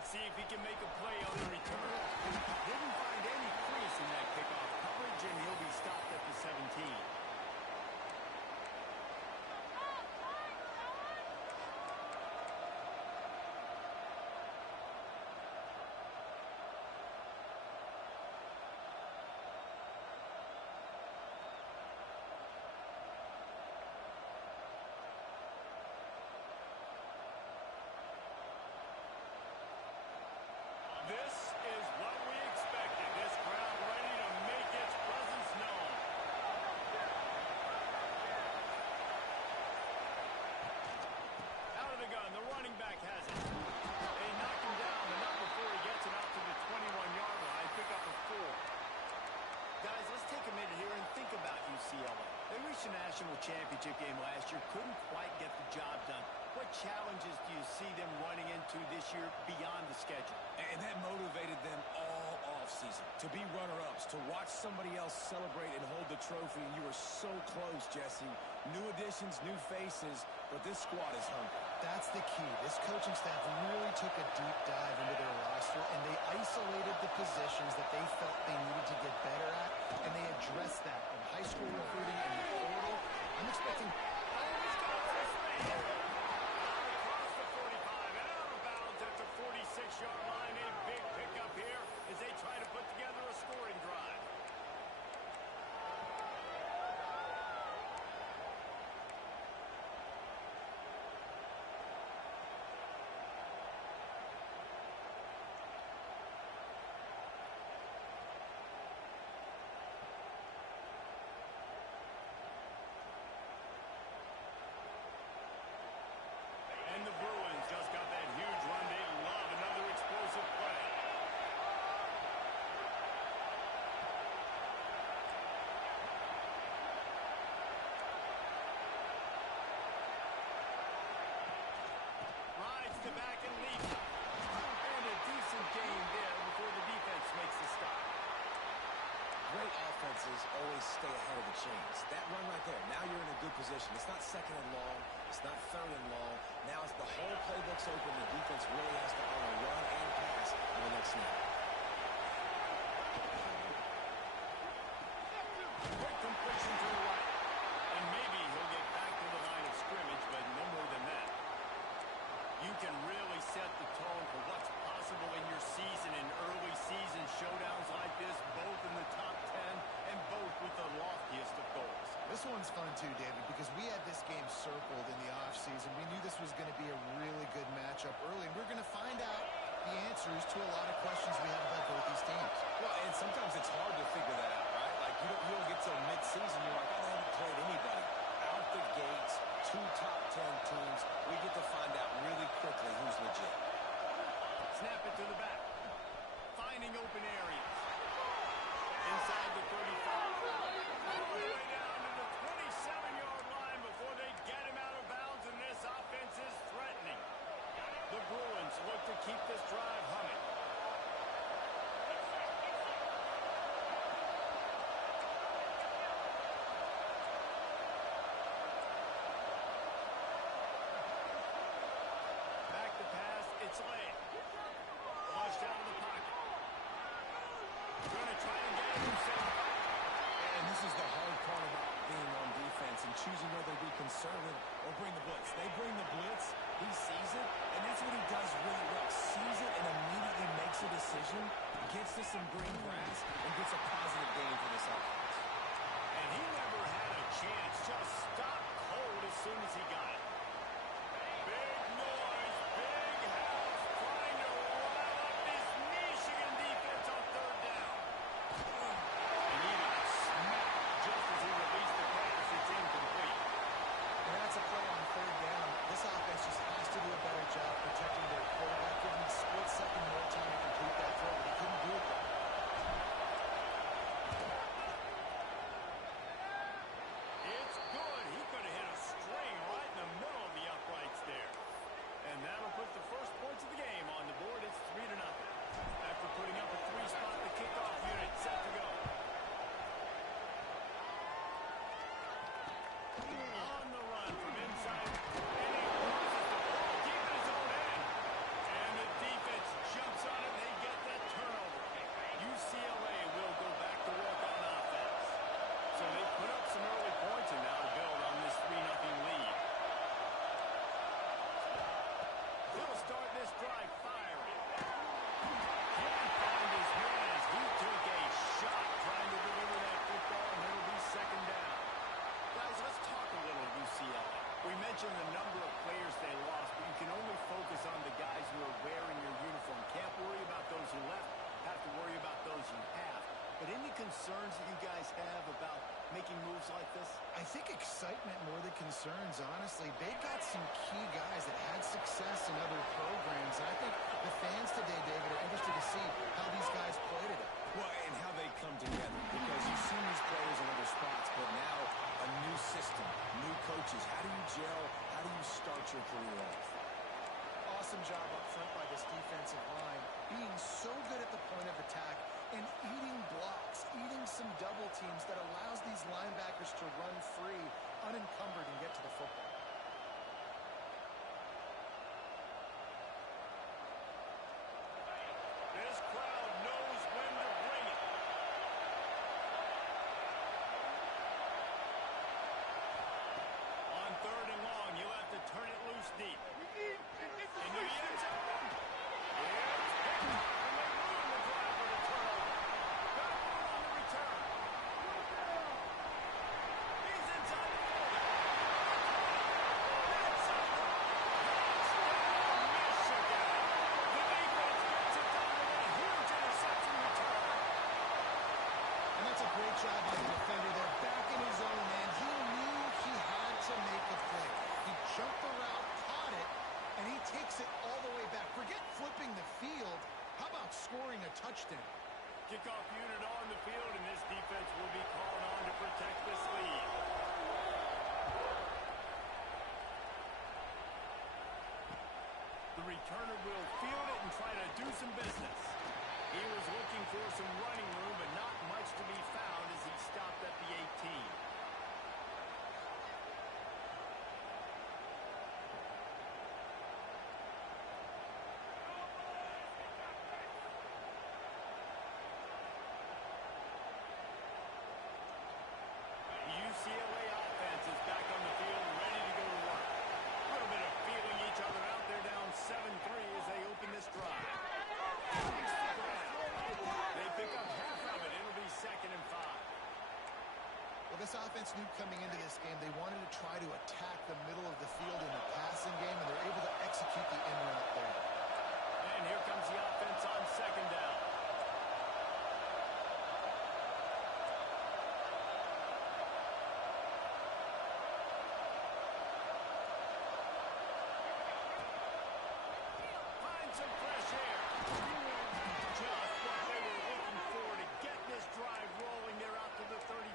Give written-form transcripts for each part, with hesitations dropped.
Let's see if he can make a play on the return. Didn't find any crease in that kickoff coverage, and he'll be stopped at the 17. This is what we expected. This crowd ready to make its presence known. Out of the gun, the running back has it. They knock him down, but not before he gets it out to the 21-yard line. Pick up a 4. Guys, let's take a minute here and think about UCLA. They reached the national championship game last year, couldn't quite get the job done. What challenges do you see them running into this year beyond the schedule? And that motivated them all offseason. To be runner-ups, to watch somebody else celebrate and hold the trophy, and you were so close, Jesse. New additions, new faces, but this squad is hungry. That's the key. This coaching staff really took a deep dive into their roster, and they isolated the positions that they felt they needed to get better at, and they addressed that in high school recruiting and the portal. I'm expecting... Across the 45 and out of bounds at the 46-yard line. A big pickup here as they try to put together a scoring drive. And the Bruins just got that huge run. They love another explosive play. Rides to back and leaps. And a decent gain there before the defense makes the stop. Great offenses always stay ahead of the chains. That run right there, now you're in a good position. It's not second and long. It's not third and long. Now as the whole playbook's open, the defense really has to honor run and pass on the next snap. Quick completion to the right. And maybe he'll get back to the line of scrimmage, but no more than that. You can really set the tone for what's possible in your season in early season showdowns like this, both in the top 10 and both with the loftiest of goals. This one's fun too, David, because we had this game circled in the offseason. We knew this was going to be a really good matchup early, and we're going to find out the answers to a lot of questions we have about both these teams. Well, and sometimes it's hard to figure that out, right? Like, you don't get till mid-season, you're like, I haven't played anybody. Out the gates, 2 top 10 teams, we get to find out really quickly who's legit. Snap it to the back. Finding open areas. Inside the 35. All the way down to the 27-yard line before they get him out of bounds, and this offense is threatening. The Bruins look to keep this drive humming. Back to pass, it's late. Flushed out of the pocket. Going to try to get himself. And this is the hard part about being on defense and choosing whether to be conservative or bring the blitz. They bring the blitz, he sees it, and that's what he does really well. Sees it and immediately makes a decision, gets to some green grass, and gets a positive gain for this offense. And he never had a chance. Just stopped cold as soon as he got it. Big noise, big house, trying to rile up this Michigan defense on third down. And he got smacked just as he released the pass. It's incomplete. And that's a play on third down. This offense just has to do a better job protecting their quarterback, giving a split second more time to complete that throw, but he couldn't do it though. It's good. He could have hit a string right in the middle. concerns that you guys have about making moves like this? I think excitement more than concerns, honestly. They got some key guys that had success in other programs, and I think the fans today, David, are interested to see how these guys play today. Well, and how they come together, because you've seen these players in other spots, but now a new system, new coaches. How do you gel? How do you start your career off? Awesome job up front by this defensive line, being so good at the point of attack and eating blocks, eating some double teams that allows these linebackers to run free, unencumbered, and get to the football. This crowd knows when to bring it. On 3rd and long, you'll have to turn it loose deep. Into the end zone. It's picked up, and they ruin the drive with a turnover. Got one on the return. He's inside the 40. That's a touchdown, Michigan. The defense gets it done with a huge interception return. And that's a great job by the defender there, back in his own end. He knew he had to make a play. He jumped the route, caught it, and he takes it all the way back. Forget flipping the field. How about scoring a touchdown? Kickoff unit on the field, and this defense will be called on to protect this lead. The returner will field it and try to do some business. He was looking for some running room, but not much to be found as he stopped at the 18. UCLA offense is back on the field, ready to go to work. A little bit of feeling each other out. They're down 7-3 as they open this drive. They pick up half of it. It'll be 2nd and 5. Well, this offense knew coming into this game they wanted to try to attack the middle of the field in the passing game, and they're able to execute the in route there. And here comes the offense on 2nd down. Find some fresh air. Just what they were looking for to get this drive rolling. They're out to the 35.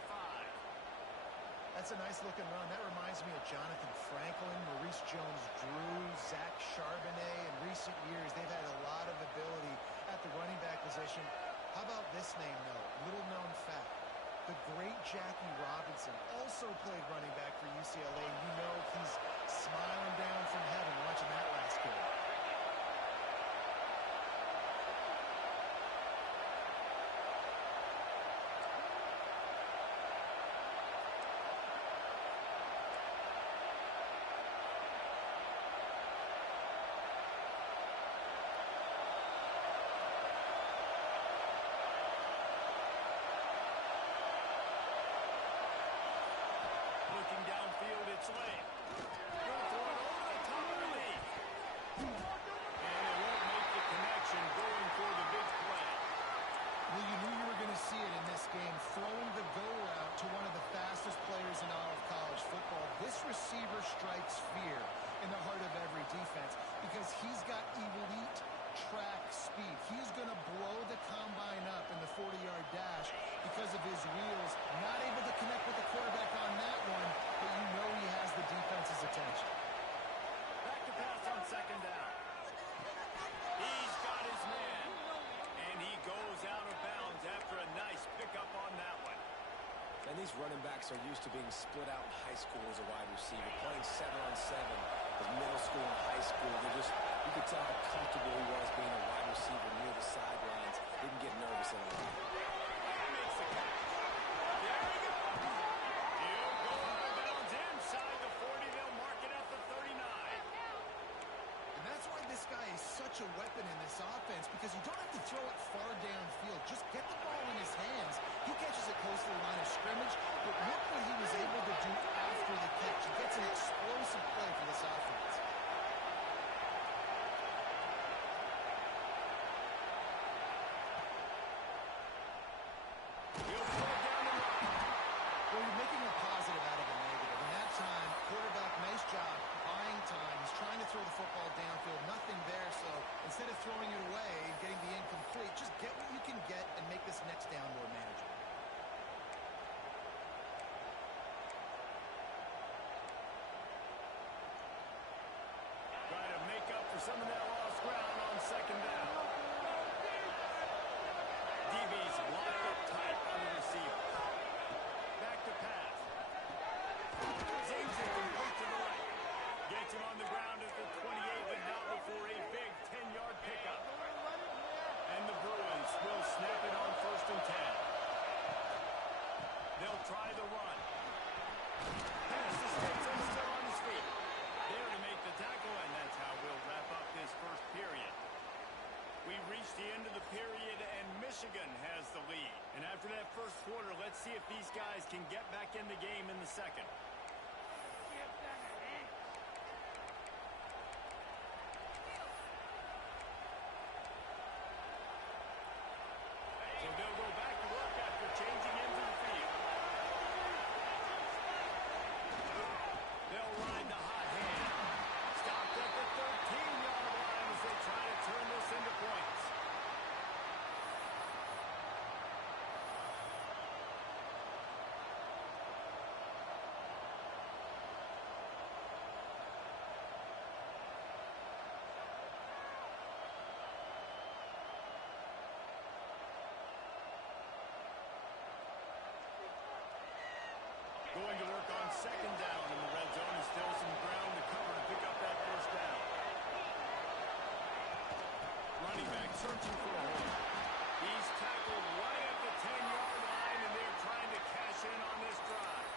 That's a nice looking run. That reminds me of Jonathan Franklin, Maurice Jones-Drew, Zach Charbonnet. In recent years, they've had a lot of ability at the running back position. How about this name, though? Little known fact. The great Jackie Robinson also played running back for UCLA. You know he's smiling down from heaven watching that last game. Looking downfield, it's Lane. He'll throw it over the top of the lead. And they won't make the connection going for the big play. Well, you knew you were going to see it in this game, throwing the go route to one of the fastest players in all of college football. This receiver strikes fear in the heart of every defense because he's got elite track speed. He's going to blow the combine up in the 40-yard dash because of his wheels. Not able to connect with the quarterback on that one, but you know he has the defense's attention. Back to pass on 2nd down. He's got his man. And he goes out of bounds after a nice pickup on that one. And these running backs are used to being split out in high school as a wide receiver, playing 7-on-7 as middle school and high school. You could tell how comfortable he was being a wide receiver near the sidelines. Didn't get nervous at all. Makes the catch. There we go. He'll go out of bounds inside the 40. They'll mark it at the 39. And that's why this guy is such a weapon in this offense, because you don't have to throw it far downfield. Just get the ball in his hands. He catches it close to the line of scrimmage, but look what he was able to do after the catch. He gets an explosive play for this offense. He'll some of that lost ground on second down. DB's locked up tight on the receiver. Back to pass. Zings it complete to the right. Gets him on the ground at the 28, but not before a big 10-yard pickup. And the Bruins will snap it on 1st and 10. They'll try the run. Pass to Stetson, still on his feet. There to make the tackle, and that's how we'll wrap up this first period. We've reached the end of the period, and Michigan has the lead. And after that first quarter, let's see if these guys can get back in the game in the second. So they'll go back to work after changing into the field. They'll ride the hot hand. Stopped at the 13-yard line as they try to turn this into points. Going to work on second down in the red zone, and still some ground to cover to pick up that first down. Running back searching for a hole. He's tackled right at the 10-yard line, and they're trying to cash in on this drive.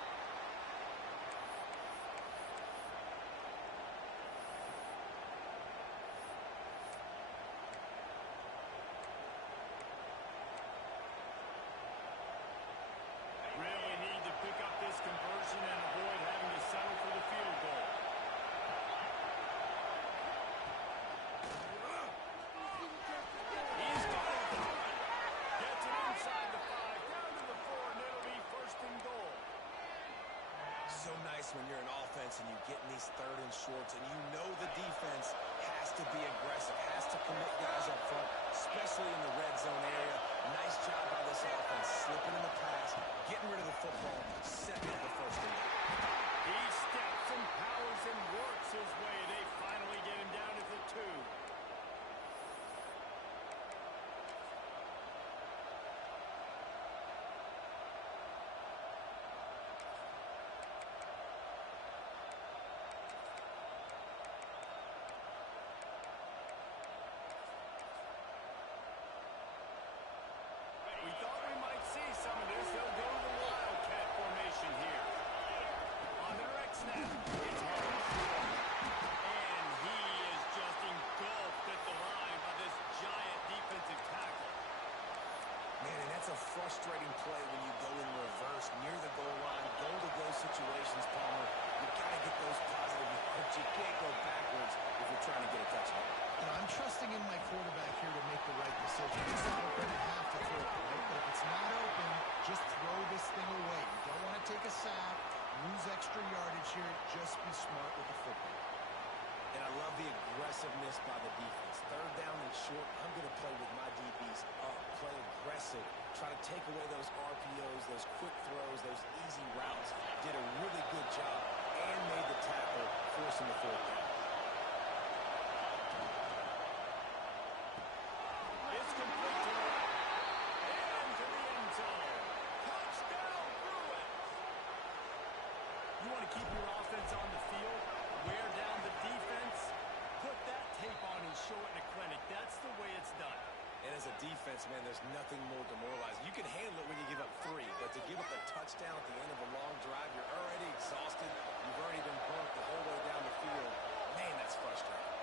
Really need to pick up this conversion and avoid having to settle for the field goal. He's got it covered. Gets it inside the 5, down to the 4, and it'll be 1st and goal. So nice when you're an offense and you get in these 3rd and shorts, and you know the defense has to be aggressive, has to commit guys up front, especially in the red zone area. Nice job by this offense, slipping in the pass, getting rid of the football, setting up the 1st and goal. He steps and powers and works his way. They finally get him down at the 2. We thought we might see some of this. They'll go to the Wildcat formation here. On the direct snap, it's Harris. And he is just engulfed at the line by this giant defensive tackle. Man, and that's a frustrating play when you go in reverse near the goal line, goal-to-go situations, Palmer. You got to get those positive yards. You can't go backwards if you're trying to get a touchdown. And I'm trusting in my quarterback here to make the right decision. He's not going to have to throw it, right? But if it's not open, just throw this thing away. You don't want to take a sack, lose extra yardage here. Just be smart with the football. And I love the aggressiveness by the defense. 3rd down and short, I'm going to play with my DBs up, play aggressive, try to take away those RPOs, those quick throws, those easy routes. Did a really good job and made the tackle, forcing the 4th down. It's complete to the right. And to the end zone. Touchdown, Bruins! You want to keep your offense on the field, wear down the defense, put that tape on and show it in a clinic. That's the way it's done. And as a defense, man, there's nothing more demoralizing. You can handle it when you give up 3, but to give up a touchdown at the end of a long drive, you're already exhausted. You've already been burnt the whole way down the field. Man, that's frustrating.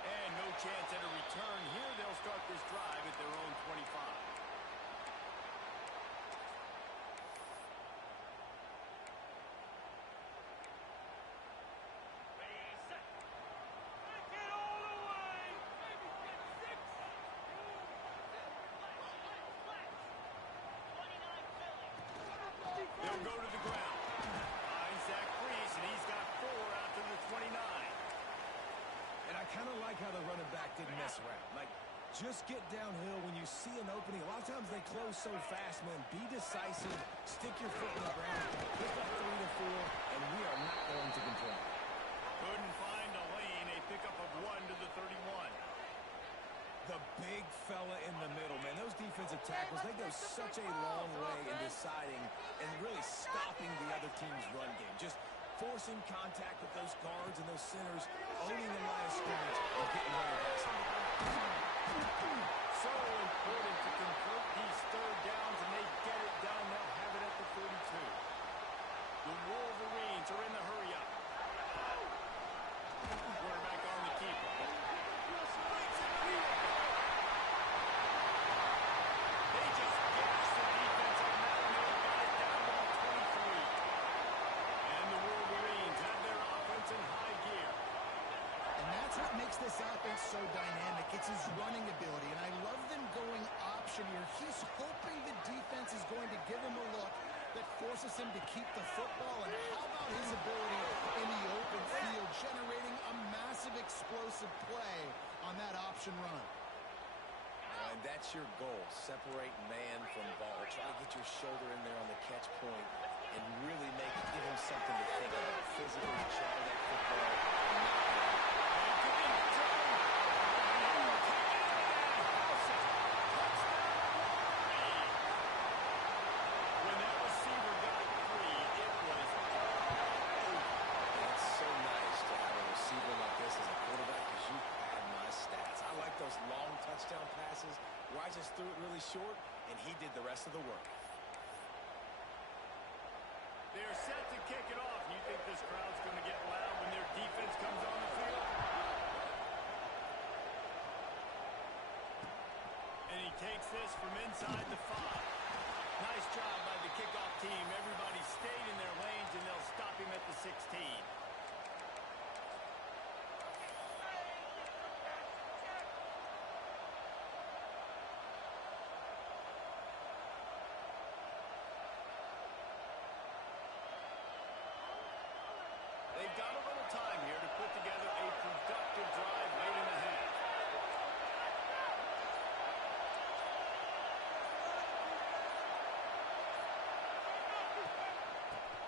And no chance at a return here. They'll start this drive at their own 25. They'll go to the ground. Isaac Freeze, and he's got 4 out to the 29. And I kind of like how the running back didn't mess around. Like, Just get downhill when you see an opening. A lot of times they close so fast, man. Be decisive. Stick your foot in the ground. Pick up 3 to 4, and we are not going to complain. Couldn't find a lane. A pickup of 1 to the 31. The big fella in the middle, man. Those defensive tackles, they go such a long way in deciding and really stopping the other team's run game. Just forcing contact with those guards and those centers, owning the line of scrimmage, and getting running backs on the ground. So important to convert these third downs, and they get it done. They'll have it at the 42. The Wolverines are in the hurry-up. Quarterback on the keeper. They just gashed the defense on that one. They got it down to the 23. And the Wolverines have their offense in high gear. And that's what makes this offense so dynamic. It's his running ability, and I love them going option here. He's hoping the defense is going to give him a look that forces him to keep the football. And how about his ability in the open field, generating a massive explosive play on that option run? And that's your goal. Separate man from ball. Try to get your shoulder in there on the catch point and really give him something to think about. Physically try that football and knock it out. When that receiver got 3, it was all over. It's so nice to have a receiver like this as a quarterback because you pad my stats. I like those long touchdown passes where I just threw it really short and he did the rest of the work. They're set to kick it off. You think this crowd's going to get loud when their defense comes on the field? And he takes this from inside the 5. Nice job by the kickoff team. Everybody stayed in their lanes, and they'll stop him at the 16. They've got a little time here to put together a productive drive late in the half.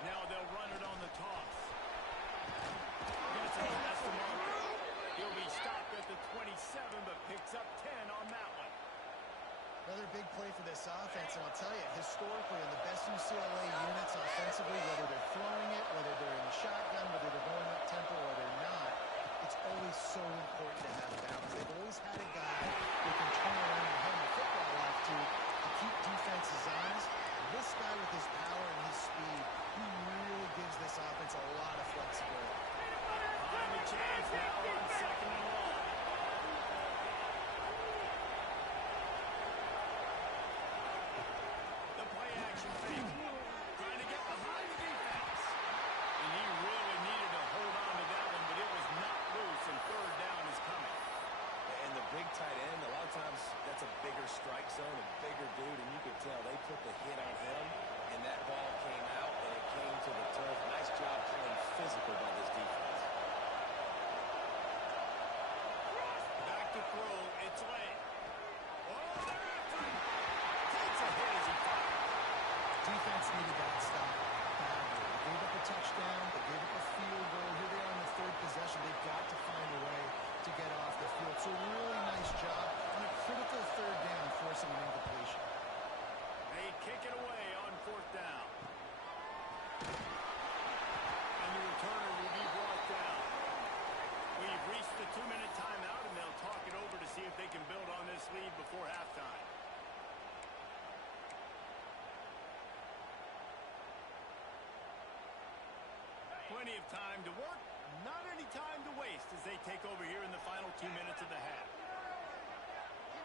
Now they'll run it on the toss. Gets it past the marker. He'll be stopped at the 27, but picks up 10 on that one. Another big play for this offense, and I'll tell you, historically, in the best UCLA units offensively, whether they're throwing it, whether they're in the shotgun, whether they're going up tempo or they're not, it's always so important to have balance. They've always had a guy who can turn around and hand the football off to keep defenses honest. This guy with his power and his speed, he really gives this offense a lot of flexibility. Time to change now on 2nd and long. Trying to get behind the defense. And he really needed to hold on to that one, but it was not loose, and 3rd down is coming. And the big tight end, a lot of times that's a bigger strike zone, a bigger dude, and you could tell they put the hit on him, and that ball came out, and it came to the turf. Nice job playing physical by this defense. Back to throw. It's late. Oh, takes a hit as he fires. Defense needed that stop badly. They gave up a touchdown. They gave up a field goal. Here they are on the 3rd possession. They've got to find a way to get off the field. So really nice job on a critical 3rd down, forcing an incompletion. They kick it away on 4th down. And the returner will be brought down. We've reached the 2-minute timeout, and they'll talk it over to see if they can build on this lead before halftime. Plenty of time to work, not any time to waste as they take over here in the final 2 minutes of the half.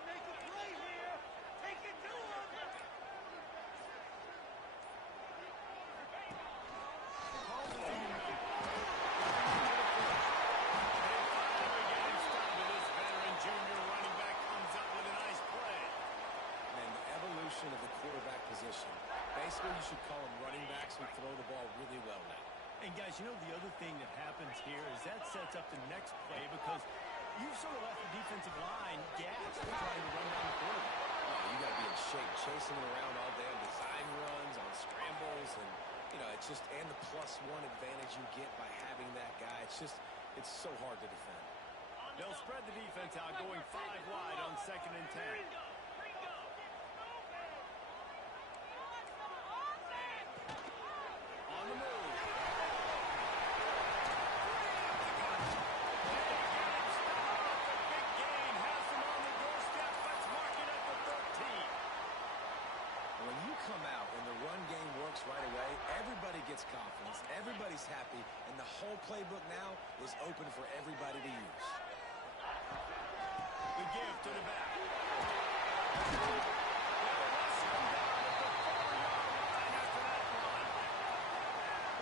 Make a play here. Take it to him. Calls his own number. They finally get him started. This veteran junior running back comes up with a nice play. And the evolution of the quarterback position. Basically, you should call them running backs who throw the ball really well now. And guys, you know the other thing that happens here is that sets up the next play because You've sort of left the defensive line gassed trying to run down the quarterback. You got to be in shape, chasing him around all day on design runs, on scrambles, and it's just and the +1 advantage you get by having that guy. It's so hard to defend. They'll spread the defense out, going 5 wide on 2nd and 10. On the move. When you come out and the run game works right away, everybody gets confidence, everybody's happy, and the whole playbook now is open for everybody to use. The give to the back.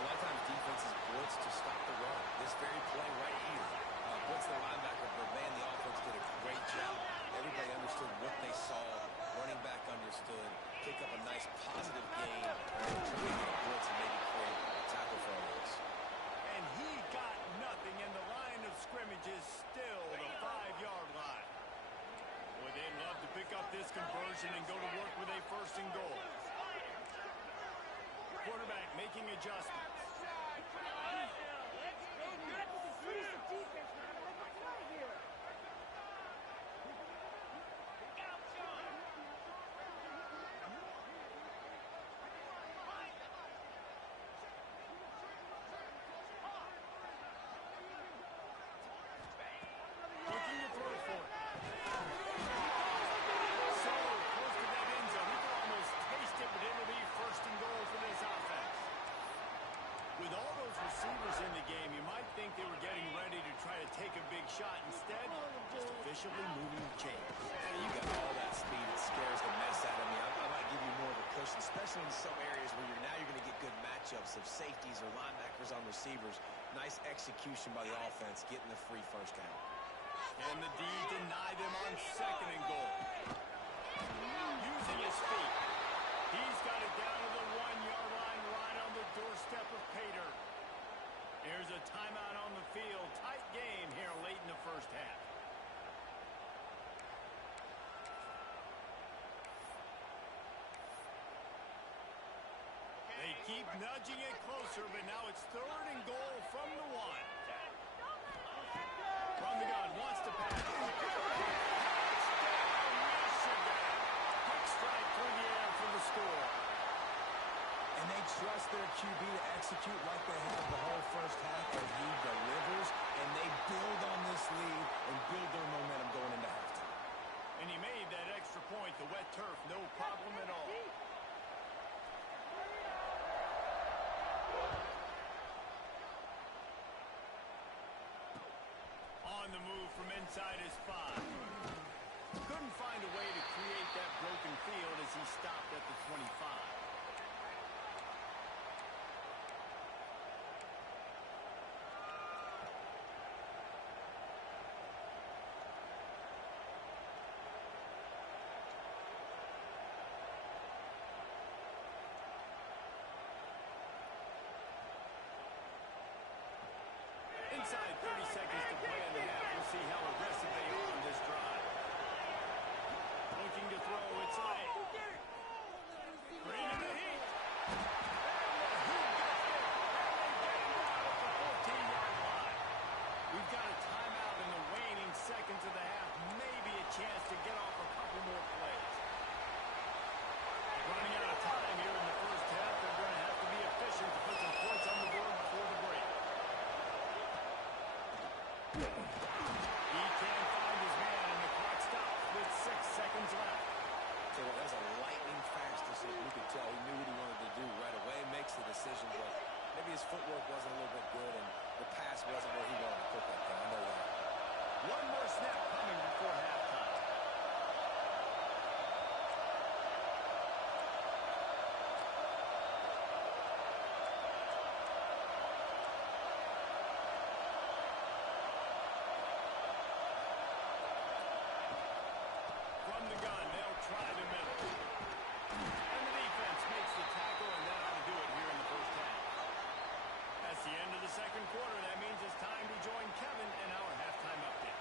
A lot of times defenses blitz to stop the run. This very play right here, blitz the linebacker, but man, the offense did a great job. Everybody understood what they saw. Running back understood. Pick up a nice positive gain, and then turn into a blitz and maybe create a tackle for a loss. And he got nothing, and the line of scrimmage is still the 5-yard line. Boy, they'd love to pick up this conversion and go to work with a 1st and goal. Quarterback making adjustments. Looking to throw for it. So close to that end zone. He can almost taste it, but it'll be 1st and goal for this offense. With all those receivers in the game, you might think they were getting ready to try to take a big shot. Instead, just efficiently moving the chains. You got all that speed. It scares the mess out of me. I might give you more of a cushion, especially in some areas where you're going to get good matchups of safeties or linebackers on receivers. Nice execution by the offense, getting the free 1st down. And the D deny them on 2nd and goal. Using his feet. He's got it down to the 1-yard line, right on the doorstep of Pater. Here's a timeout on the field. Tight game here late in the 1st half. They keep nudging it closer, but now it's 3rd and goal from the 1. From the gun, wants to pass. Touchdown, Michigan. Quick strike through the air for the score. And they trust their QB to execute like they have the whole 1st half, and he delivers, and they build on this lead and build their momentum going into halftime. And he made that extra point. The wet turf, no problem at all. On the move from inside his 5. Couldn't find a way to create that broken field as he stopped at the 25. Inside 30 seconds to play in the half. We'll see how aggressive they are on this drive. Looking to throw. It's late. Green in the heat. And the heat gets there. And they get him down at the 14-yard line. We've got a timeout in the waning seconds of the half. Maybe a chance to get off a couple more plays. Running out of time here in the 1st half. They're going to have to be efficient to put some points on the board before the break. He can't find his man, and the clock stops with 6 seconds left. So that was a lightning-fast decision. You could tell he knew what he wanted to do right away. Makes the decision, but maybe his footwork wasn't a little bit good, and the pass wasn't where he wanted to put that thing. I know that. One more snap coming before halftime. From the gun, they'll try the middle. And the defense makes the tackle, and that ought to do it here in the 1st half. That's the end of the 2nd quarter. That means it's time to join Kevin in our halftime update.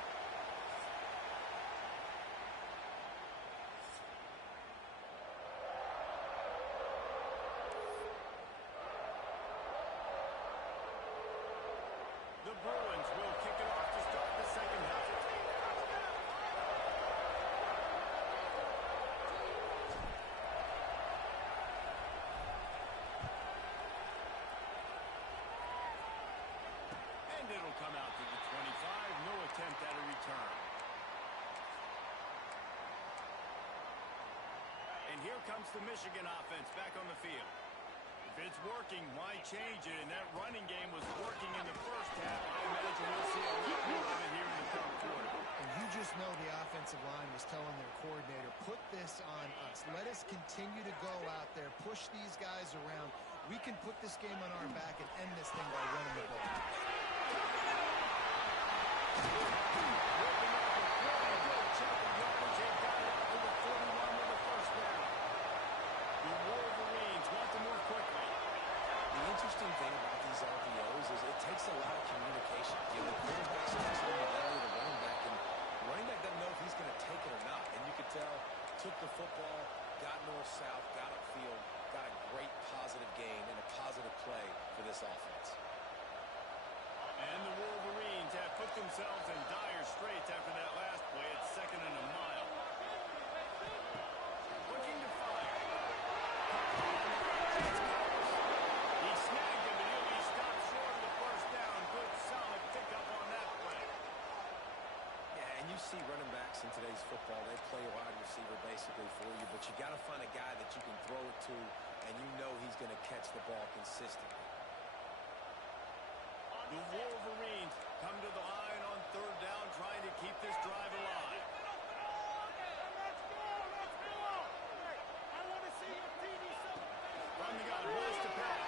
here comes the Michigan offense back on the field. If it's working, why change it? And that running game was working in the first half. I imagine we'll see a lot more of it here in the third quarter. And you just know the offensive line was telling their coordinator, put this on us. Let us continue to go out there, push these guys around. We can put this game on our back and end this thing by running the ball. Interesting thing about these RPOs is it takes a lot of communication. You know, the quarterback's actually the running back, and the running back doesn't know if he's going to take it or not. And you could tell, took the football, got north-south, got upfield, got a great positive gain and a positive play for this offense. And the Wolverines have put themselves in dire straits after that last play. It's 2nd and a mile. Looking to fire. He snagged him, and he'll be stopped short of the first down. Good, solid pickup on that play. Yeah, and you see running backs in today's football, they play a wide receiver basically for you, but you got to find a guy that you can throw it to, and you know he's going to catch the ball consistently. The Wolverines come to the line on 3rd down, trying to keep this drive alive. From the gun, wants to pass.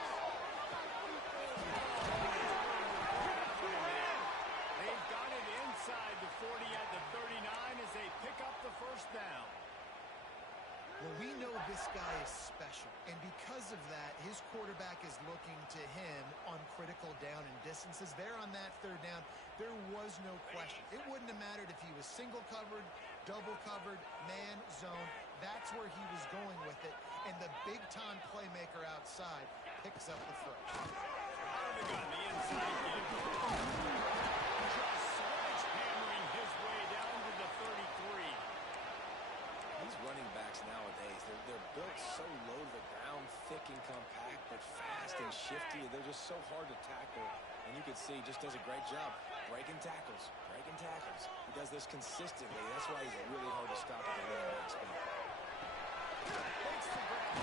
They've got it inside the 40 at the 39 as they pick up the first down. Well, we know this guy is special, and because of that, his quarterback is looking to him on critical down and distances. There on that 3rd down, there was no question. It wouldn't have mattered if he was single covered, double covered, man, zone. That's where he was going with it, and the big-time playmaker outside picks up the first. Out of the gun, the inside kid. Just sledgehammering his way down to the 33. These running backs nowadays, they're built so low to the ground, thick and compact, but fast and shifty. They're just so hard to tackle. And you can see he just does a great job breaking tackles, breaking tackles. He does this consistently. That's why he's really hard to stop at the running back spot. Makes the grab.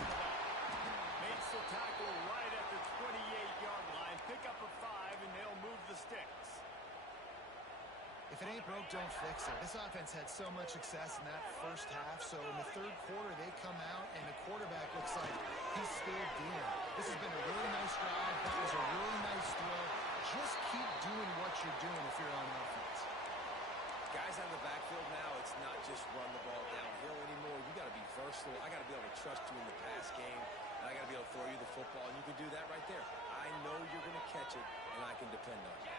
Makes the tackle right at the 28-yard line. Pick up a 5, and they'll move the sticks. If it ain't broke, don't fix it. This offense had so much success in that first half, so in the 3rd quarter, they come out, and the quarterback looks like he's still dealing. This has been a really nice drive. That was a really nice throw. Just keep doing what you're doing if you're on offense. Guys out of the backfield now, it's not just run the ball downhill anymore. You got to be versatile. I got to be able to trust you in the pass game, and I got to be able to throw you the football, and you can do that right there. I know you're going to catch it, and I can depend on you.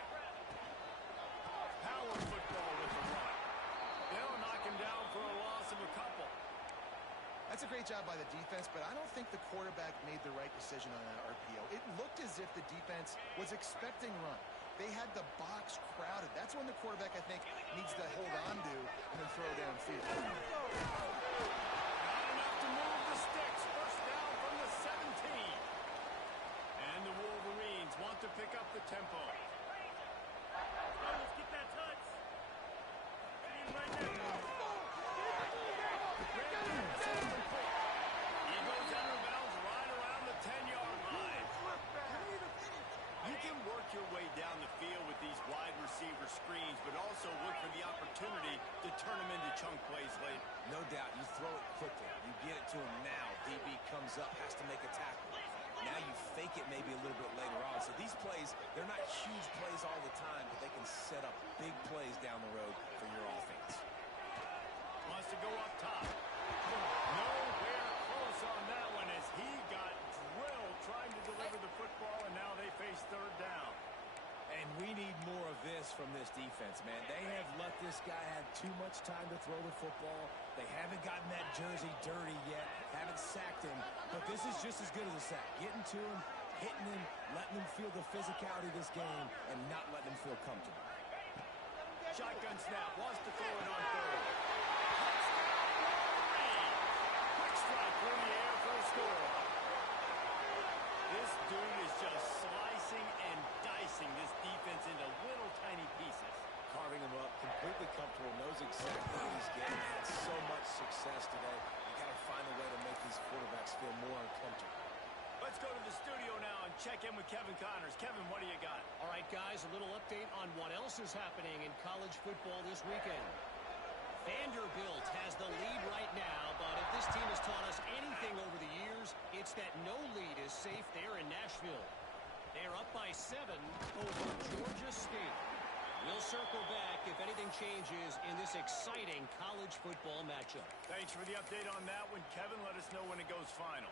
Power football with the run. They'll knock him down for a loss of a couple. That's a great job by the defense, but I don't think the quarterback made the right decision on that RPO. It looked as if the defense was expecting run. They had the box crowded. That's when the quarterback, I think, needs to hold on to and then throw downfield. Not enough to move the sticks. First down from the 17. And the Wolverines want to pick up the tempo. Let's get that touch. Right there. He goes out of bounds right around the 10-yard line. You can work your way down the field with these wide receiver screens, but also look for the opportunity to turn them into chunk plays later. No doubt, you throw it quickly. You get it to him now. DB comes up, has to make a tackle. Now you fake it maybe a little bit later on. So these plays, they're not huge plays all the time, but they can set up big plays down the road for your offense. Wants to go up top. Nowhere close on that one as he got drilled trying to deliver the football, and now they face 3rd down. And we need more of this from this defense, man. They have let this guy have too much time to throw the football. They haven't gotten that jersey dirty yet, haven't sacked him. But this is just as good as a sack. Getting to him, hitting him, letting him feel the physicality of this game, and not letting him feel comfortable. Shotgun snap, wants to throw it on 3rd. Touchdown, Wolverine! Quick strike through the air for a score. This dude is just slicing and dicing this defense into little tiny pieces. Carving him up, completely comfortable, knows exactly what he's getting. Had so much success today. You got to find a way to make these quarterbacks feel more uncomfortable. Let's go to the studio now and check in with Kevin Connors. Kevin, what do you got? All right, guys, a little update on what else is happening in college football this weekend. Vanderbilt has the lead right now, but if this team has taught us anything over the years, it's that no lead is safe there in Nashville. They're up by 7 over Georgia State. We'll circle back if anything changes in this exciting college football matchup. Thanks for the update on that one, Kevin. Let us know when it goes final.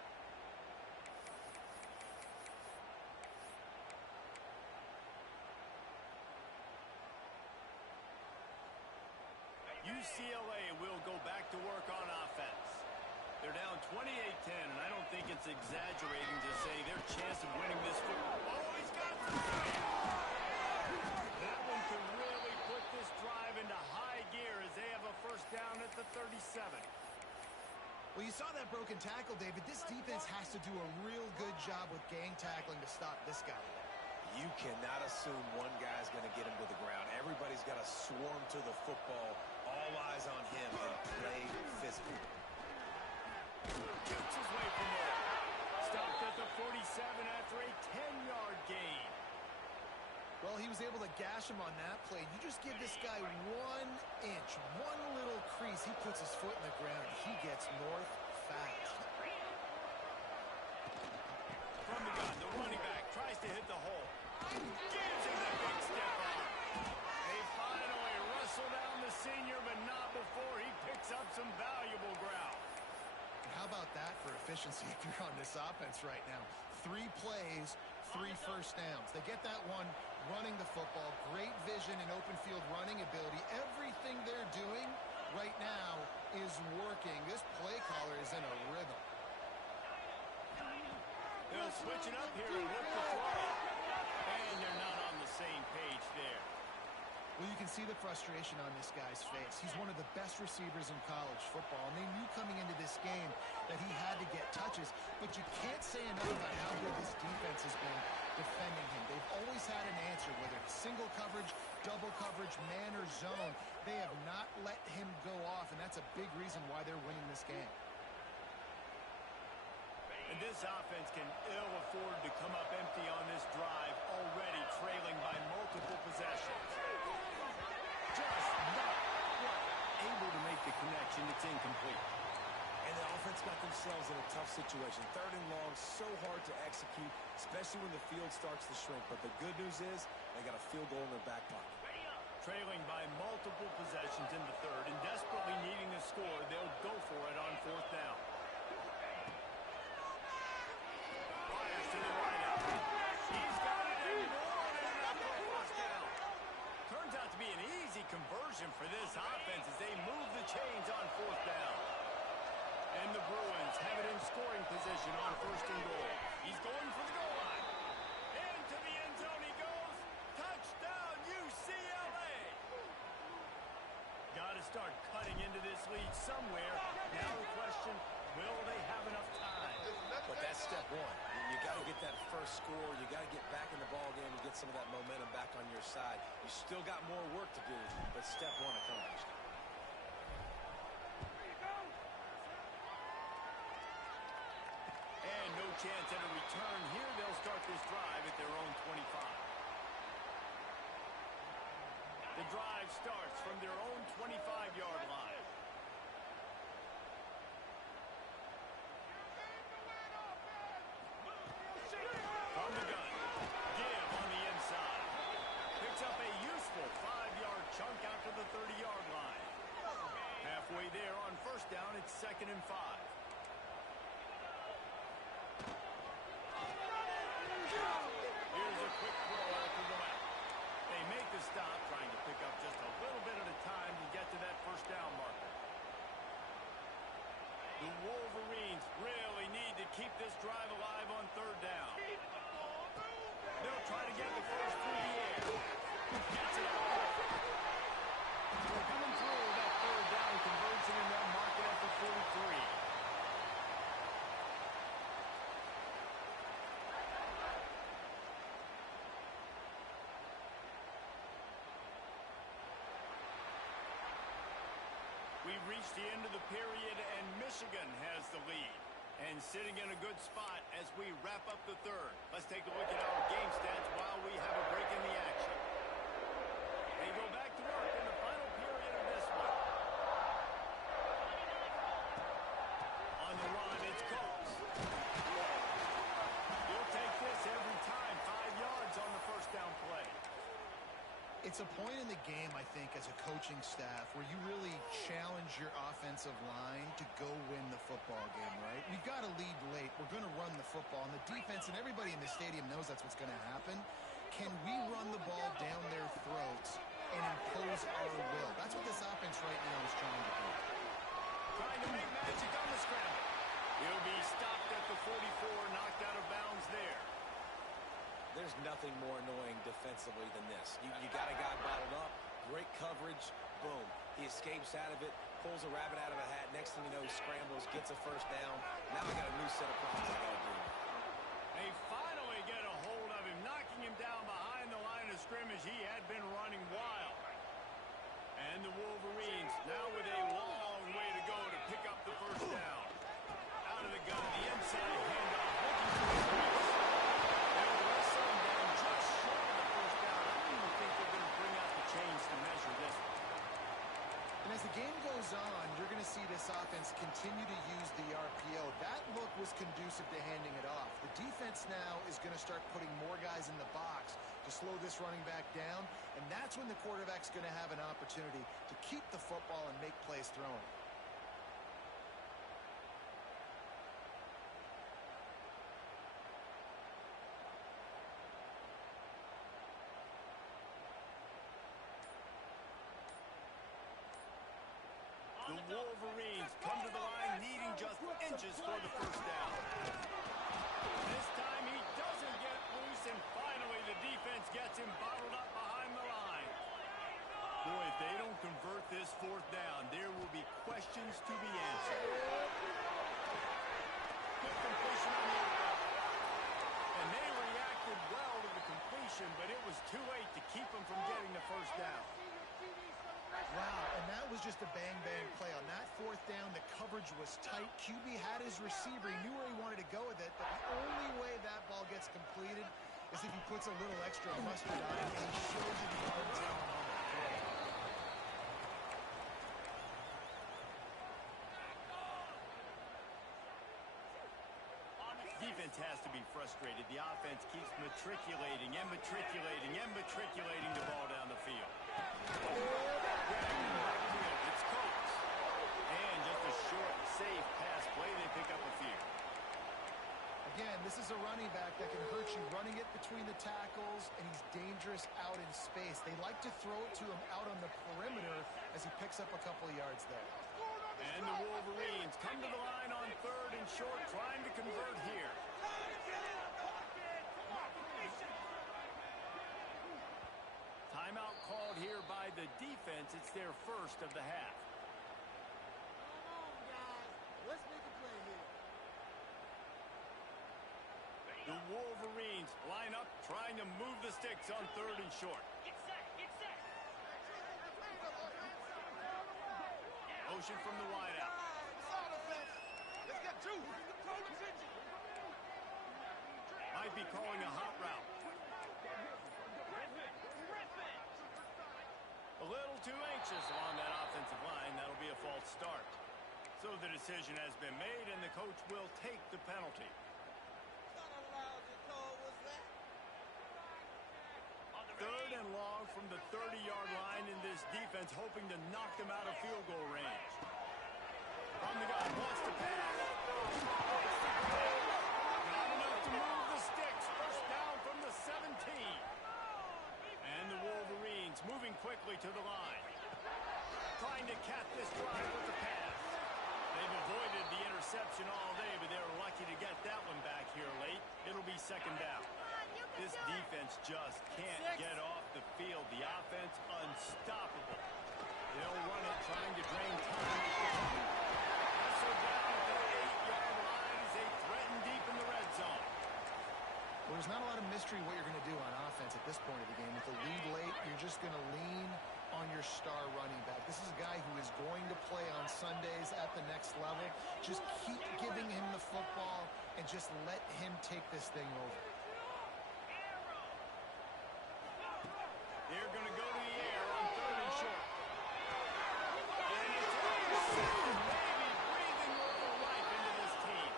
UCLA will go back to work on offense. They're down 28-10, and I don't think it's exaggerating to say their chance of winning this football. Oh, he's got some. That one could really put this drive into high gear as they have a first down at the 37. Well, you saw that broken tackle, David. This defense has to do a real good job with gang tackling to stop this guy. You cannot assume one guy's going to get him to the ground. Everybody's got to swarm to the football. All eyes on him and play physical. Shoots his way from there. Stopped at the 47 after a 10-yard gain. Well, he was able to gash him on that play. You just give this guy 1 inch, one little crease. He puts his foot in the ground, and he gets north fast. From the gun, the running back tries to hit the hole. Gives him the big step on. They finally wrestle down the senior, but not before he picks up some valuable ground. How about that for efficiency if you're on this offense right now? 3 plays, 3 first downs. They get that one running the football. Great vision and open field running ability. Everything they're doing right now is working. This play caller is in a rhythm. They'll switch it up here and look to throw. And they're not on the same page there. Well, you can see the frustration on this guy's face. He's one of the best receivers in college football, and they knew coming into this game that he had to get touches, but you can't say enough about how good this defense has been defending him. They've always had an answer, whether it's single coverage, double coverage, man or zone. They have not let him go off, and that's a big reason why they're winning this game. And this offense can ill afford to come up empty on this drive, already trailing by multiple possessions. Just not quite able to make the connection. It's incomplete. And the offense got themselves in a tough situation. 3rd and long, so hard to execute, especially when the field starts to shrink. But the good news is they got a field goal in their back pocket. Trailing by multiple possessions in the 3rd and desperately needing a score, they'll go for it on 4th down. Fires to the right out. He's got it and more than enough for a first down. Turns out to be an easy conversion for this offense as they move the chains on 4th down. And the Bruins have it in scoring position on 1st and goal. He's going for the goal line. Into the end zone he goes. Touchdown, UCLA. Got to start cutting into this lead somewhere. Now the question, will they have enough time? But that's step 1. You got to get that first score. You got to get back in the ball game and get some of that momentum back on your side. You still got more work to do, but step 1 accomplished. And no chance at a return here. They'll start this drive at their own 25. The drive starts from their own 25-yard line. From the gun, Give on the inside. Picks up a useful 5-yard chunk out to the 30-yard line. Halfway there on first down, it's 2nd and 5. Here's a quick throw out to the left. They make the stop, trying to pick up just a little bit at a time to get to that first down marker. The Wolverines really need to keep this drive alive on 3rd down. They'll try to get the first through the air. Gets it out. They're coming through with that 3rd down conversion, and they'll mark it at the 43. We reached the end of the period, and Michigan has the lead. And sitting in a good spot as we wrap up the third. Let's take a look at our game stats while we have a break in the action. They go back to work in the final period of this one. On the run, it's Coates. He'll take this every time. 5 yards on the first down play. It's a point in the game, I think, as a coaching staff where you really challenge your offensive line to go win the football game, right? We've got to lead late. We're going to run the football. And the defense and everybody in the stadium knows that's what's going to happen. Can we run the ball down their throats and impose our will? That's what this offense right now is trying to do. Trying to make magic on the scramble. He'll be stopped at the 44, knocked out of bounds there. There's nothing more annoying defensively than this. You got a guy bottled up, great coverage, boom. He escapes out of it, pulls a rabbit out of a hat. Next thing you know, he scrambles, gets a first down. Now I got a new set of problems I got to deal with. They finally get a hold of him, knocking him down behind the line of scrimmage. He had been running wild. And the Wolverines now with a long way to go to pick up the first down. Out of the gun, the inside handoff. Looking for the And as the game goes on, you're going to see this offense continue to use the RPO. That look was conducive to handing it off. The defense now is going to start putting more guys in the box to slow this running back down, and that's when the quarterback's going to have an opportunity to keep the football and make plays throwing. The Wolverines come to the line needing just inches for the first down. This time he doesn't get loose, and finally the defense gets him bottled up behind the line. Boy, if they don't convert this fourth down, there will be questions to be answered. Good completion on the outside. And they reacted well to the completion, but it was too late to keep them from getting the first down. Wow, and that was just a bang-bang play. On that fourth down, the coverage was tight. QB had his receiver. He knew where he wanted to go with it, but the only way that ball gets completed is if he puts a little extra mustard on it, and he shows you the arm talent on that throw. Defense has to be frustrated. The offense keeps matriculating and matriculating and matriculating the ball down the field. It's Coates. And just a short, safe pass play. They pick up a few. Again, this is a running back that can hurt you running it between the tackles, and he's dangerous out in space. They like to throw it to him out on the perimeter as he picks up a couple of yards there. And the Wolverines come to the line on third and short, trying to convert here. Timeout called here by the defense. It's their first of the half. Come on, guys. Let's make a play here. The Wolverines line up, trying to move the sticks on third and short. Get set. Get set. Motion from the wideout. Let's get two. Control attention. Might be calling a hot route. A little too anxious along that offensive line. That'll be a false start. So the decision has been made, and the coach will take the penalty. Third and long from the 30-yard line, in this defense hoping to knock them out of field goal range. From the guy wants to pass. Not enough to move the sticks. First down from the 17. And the Wolverines moving quickly to the line. Trying to cap this drive with the pass. They've avoided the interception all day, but they're lucky to get that one back here late. It'll be second down. This defense just can't get off the field. The offense unstoppable. They'll run it, trying to drain time. Hustle down at the 8-yard line as they threaten deep in the red zone. Well, there's not a lot of mystery what you're going to do on offense at this point of the game. With the lead late, you're just going to lean on your star running back. This is a guy who is going to play on Sundays at the next level. Just keep giving him the football and just let him take this thing over. They're going to go to the air on 3rd and short. And it's intercepted, baby, breathing a little life into this team.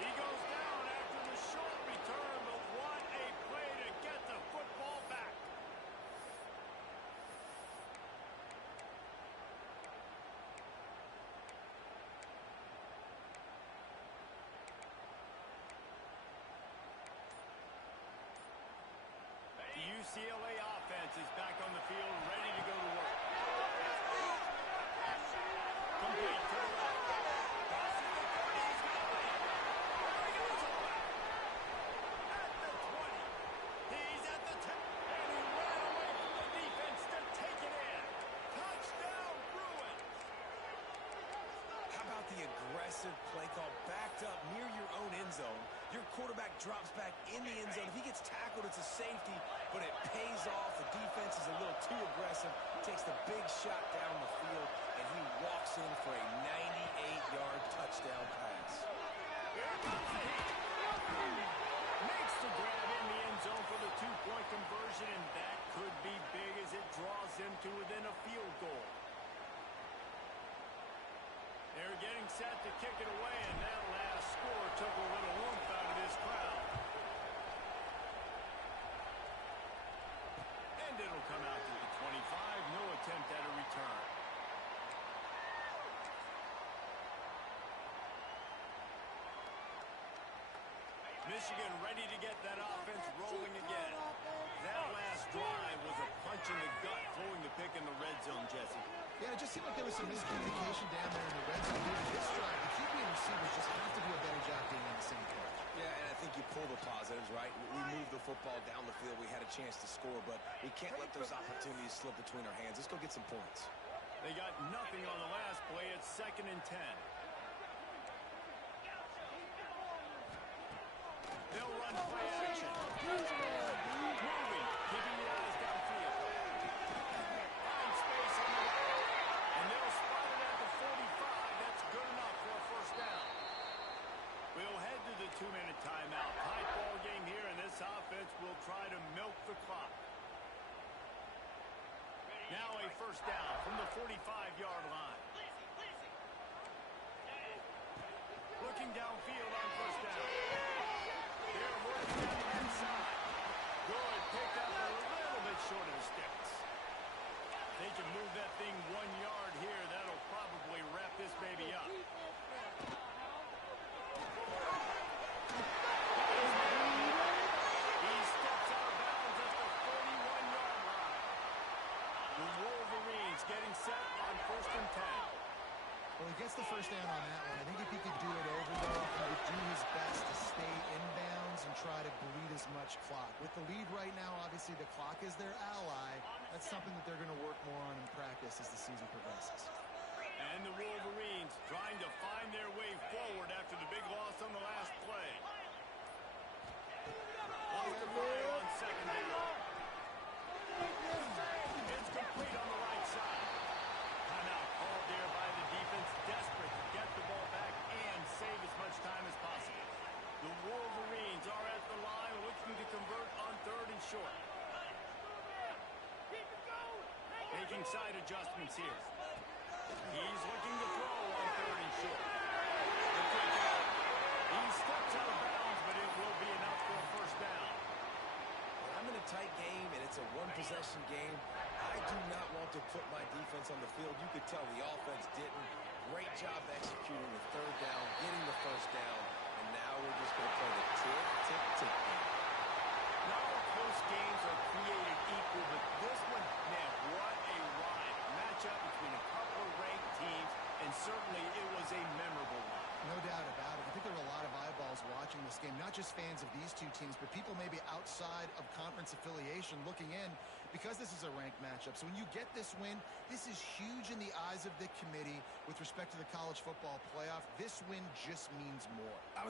He goes down after the short return, but what a play to get the football back. The UCLA offense is back on the field, ready to go to work. Complete to the left. Crosses the 30. He's got a lead. There he goes all back. At the 20. He's at the 10. And he ran away from the defense to take it in. Touchdown, Bruins. How about the aggressive play call backed up near your own end zone? Your quarterback drops back in the end zone. If he gets tackled, it's a safety, but it pays off. The defense is a little too aggressive, takes the big shot down the field, and he walks in for a 98-yard touchdown pass. Here comes the heat. Makes the grab in the end zone for the 2-point conversion, and that could be big as it draws him to within a field goal. They're getting set to kick it away, and that last score took a little oomph out of this crowd. And it'll come out to the 25. No attempt at a return. Michigan ready to get that offense rolling again. That last drive was a punch in the gut, throwing the pick in the red zone, Jesse. Yeah, it just seemed like there was some miscommunication down there in the red zone. This drive, the QB and receivers just have to do a better job being on the same page. Yeah, and I think you pull the positives, right? We moved the football down the field. We had a chance to score, but we can't let those opportunities slip between our hands. Let's go get some points. They got nothing on the last play. It's 2nd and 10. They'll run play action. Moving, keeping the eyes downfield. Find space on the right. And they'll spot it at the 45. That's good enough for a first down. We'll head to the 2-minute timeout. Tight ball game here, and this offense will try to milk the clock. Now a first down from the 45-yard line. Looking downfield on first down. They're working down the inside. Good, picked up a little bit short of the sticks. They can move that thing 1 yard here. That'll probably wrap this baby up. He steps out of bounds at the 31-yard line. The Wolverines getting set on 1st and 10. Well, he gets the first down on that one. I think if he could do it over, though, he would do his best to stay inbounds and try to bleed as much clock. With the lead right now, obviously the clock is their ally. That's something that they're going to work more on in practice as the season progresses. And the Wolverines trying to find their way forward after the big loss on the last play. Lost the fire on 2nd down. It's complete on the right side. Timeout called there by the defense, desperate to get the ball back and save as much time as possible. The Wolverines are at the line looking to convert on 3rd and short. Making side adjustments here. He's looking to throw on 3rd and short. The quick out. He steps out of bounds, but it will be enough for a first down. I'm in a tight game, and it's a one-possession game. I do not want to put my defense on the field. You could tell the offense didn't. Great job executing the 3rd down, getting the first down, and now we're just going to play the tick, tick, tick game. Not all close games are created equal, but this one, man, what a ride. Matchup between a couple of ranked teams, and certainly it was a memorable one. No doubt about it. I think there were a lot of eyeballs watching this game, not just fans of these two teams, but people maybe outside of conference affiliation looking in because this is a ranked matchup. So when you get this win, this is huge in the eyes of the committee with respect to the college football playoff. This win just means more.